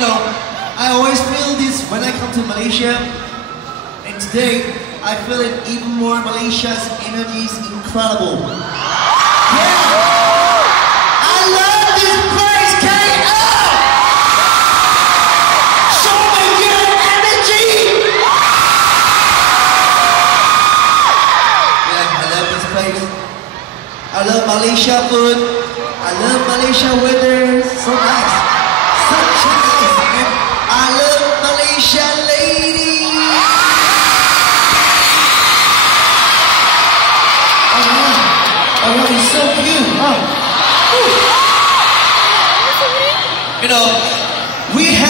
know, I always feel this when I come to Malaysia, and today I feel it even more. Malaysia's energy is incredible. Yeah! I love this place, KL! Show me your energy! Yeah, I love this place. I love Malaysia food. I love Malaysia weather. So nice. Such a nice. And I love Malaysia ladies. Oh, he's so cute. Oh. You know, we have